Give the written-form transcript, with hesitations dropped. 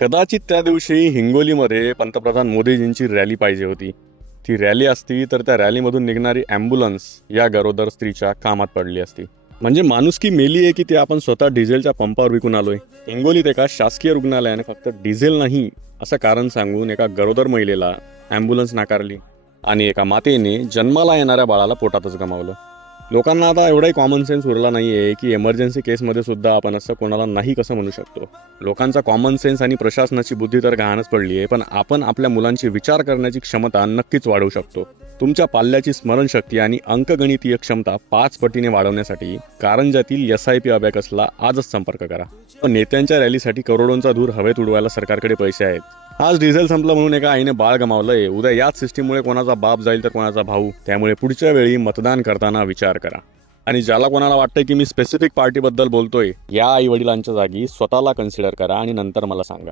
कदाचित त्या दिवशी हिंगोलीमध्ये पंतप्रधान मोदीजींची रॅली पाहिजे होती. ती रॅली असती तर त्या रॅलीमधून निघणारी ॲम्ब्युलन्स या गरोदर स्त्रीच्या कामात पडली असती. म्हणजे माणुसकी मेली आहे की ते आपण स्वतः डिझेलच्या पंपावर विकून आलोय. हिंगोलीत एका शासकीय रुग्णालयाने फक्त डिझेल नाही असं कारण सांगून एका गरोदर महिलेला ॲम्ब्युलन्स नाकारली आणि एका मातेने जन्माला येणाऱ्या बाळाला पोटातच गमावलं. लोकांना आता एवढाही कॉमन सेन्स उरला नाहीये की इमर्जन्सी केसमध्ये सुद्धा आपण असं कोणाला नाही कसं म्हणू शकतो. लोकांचा कॉमन सेन्स आणि प्रशासनाची बुद्धी तर गहाणच पडली आहे, पण आपण आपल्या मुलांची विचार करण्याची क्षमता नक्कीच वाढवू शकतो. तुमच्या पाल्याची स्मरणशक्ती आणि अंकगणितीय क्षमता 5 पटीने वाढवण्यासाठी कारंजातील SIP अबॅकसला आजच संपर्क करा. नेत्यांच्या रॅलीसाठी करोडोंचा धूर हवेत उडवायला सरकारकडे पैसे आहेत. आज डिझेल संपलं म्हणून एका आईने बाळ गमावलंय, उद्या याच सिस्टीममुळे कोणाचा बाप जाईल तर कोणाचा भाऊ. त्यामुळे पुढच्या वेळी मतदान करताना विचार करा. आणि ज्याला कोणाला वाटतंय की मी स्पेसिफिक पार्टीबद्दल बोलतोय, या आई वडिलांच्या जागी स्वतःला कन्सिडर करा आणि नंतर मला सांगा.